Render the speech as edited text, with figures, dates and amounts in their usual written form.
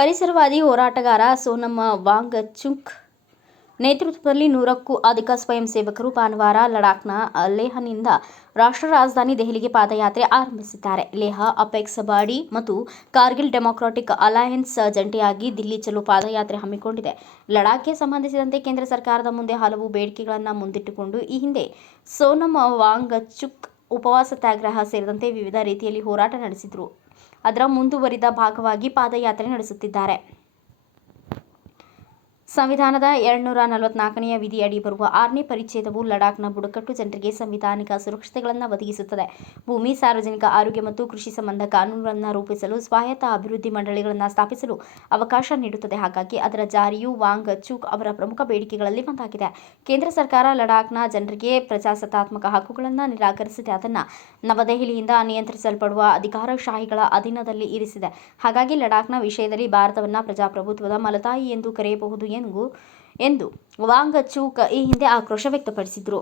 ಪರಿಸರವಾದಿ ಹೋರಾಟಗಾರ ಸೋನಂ ವಾಂಗ್ಚುಕ್ ನೇತೃತ್ವದಲ್ಲಿ 100ಕ್ಕೂ ಅಧಿಕ ಸ್ವಯಂ ಸೇವಕರು ಭಾನುವಾರ ಲಡಾಖ್ನ ಲೇಹ್ನಿಂದ ರಾಷ್ಟ್ರ ರಾಜಧಾನಿ ದೆಹಲಿಗೆ ಪಾದಯಾತ್ರೆ ಆರಂಭಿಸಿದ್ದಾರೆ. ಲೇಹ್ ಅಪೆಕ್ಸ್ ಬಾಡಿ ಮತ್ತು ಕಾರ್ಗಿಲ್ ಡೆಮಾಕ್ರಾಟಿಕ್ ಅಲಯನ್ಸ್ ಜಂಟಿಯಾಗಿ ದಿಲ್ಲಿ ಚಲೋ ಪಾದಯಾತ್ರೆ ಹಮ್ಮಿಕೊಂಡಿದೆ. ಲಡಾಖ್ಗೆ ಸಂಬಂಧಿಸಿದಂತೆ ಕೇಂದ್ರ ಸರ್ಕಾರದ ಮುಂದೆ ಹಲವು ಬೇಡಿಕೆಗಳನ್ನು ಮುಂದಿಟ್ಟುಕೊಂಡು ಈ ಹಿಂದೆ ಸೋನಂ ವಾಂಗ್ಚುಕ್ ಉಪವಾಸ ಸತ್ಯಾಗ್ರಹ ಸೇರಿದಂತೆ ವಿವಿಧ ರೀತಿಯಲ್ಲಿ ಹೋರಾಟ ನಡೆಸಿದ್ರು. ಅದರ ಮುಂದುವರಿದ ಭಾಗವಾಗಿ ಪಾದಯಾತ್ರೆ ನಡೆಸುತ್ತಿದ್ದಾರೆ. ಸಂವಿಧಾನದ 244ನೇ ವಿಧಿ ಅಡಿ ಬರುವ 6ನೇ ಪರಿಚ್ಛೇದವು ಲಡಾಖ್ನ ಬುಡಕಟ್ಟು ಜನರಿಗೆ ಸಂವಿಧಾನಿಕ ಸುರಕ್ಷತೆಗಳನ್ನು ಒದಗಿಸುತ್ತದೆ. ಭೂಮಿ, ಸಾರ್ವಜನಿಕ ಆರೋಗ್ಯ ಮತ್ತು ಕೃಷಿ ಸಂಬಂಧ ಕಾನೂನುಗಳನ್ನು ರೂಪಿಸಲು ಸ್ವಾಯತ್ತ ಅಭಿವೃದ್ಧಿ ಮಂಡಳಿಗಳನ್ನು ಸ್ಥಾಪಿಸಲು ಅವಕಾಶ ನೀಡುತ್ತದೆ. ಹಾಗಾಗಿ ಅದರ ಜಾರಿಯು ವಾಂಗ್ಚುಕ್ ಅವರ ಪ್ರಮುಖ ಬೇಡಿಕೆಗಳಲ್ಲಿ ಒಂದಾಗಿದೆ. ಕೇಂದ್ರ ಸರ್ಕಾರ ಲಡಾಖ್ನ ಜನರಿಗೆ ಪ್ರಜಾಸತ್ತಾತ್ಮಕ ಹಕ್ಕುಗಳನ್ನು ನಿರಾಕರಿಸಿದೆ. ಅದನ್ನು ನವದೆಹಲಿಯಿಂದ ನಿಯಂತ್ರಿಸಲ್ಪಡುವ ಅಧಿಕಾರಶಾಹಿಗಳ ಅಧೀನದಲ್ಲಿ ಇರಿಸಿದೆ. ಹಾಗಾಗಿ ಲಡಾಖ್ನ ವಿಷಯದಲ್ಲಿ ಭಾರತವನ್ನು ಪ್ರಜಾಪ್ರಭುತ್ವದ ಮಲತಾಯಿ ಎಂದು ಕರೆಯಬಹುದು ಎಂದು ವಾಂಗ್ಚುಕ್ ಈ ಹಿಂದೆ ಆಕ್ರೋಶ ವ್ಯಕ್ತಪಡಿಸಿದರು.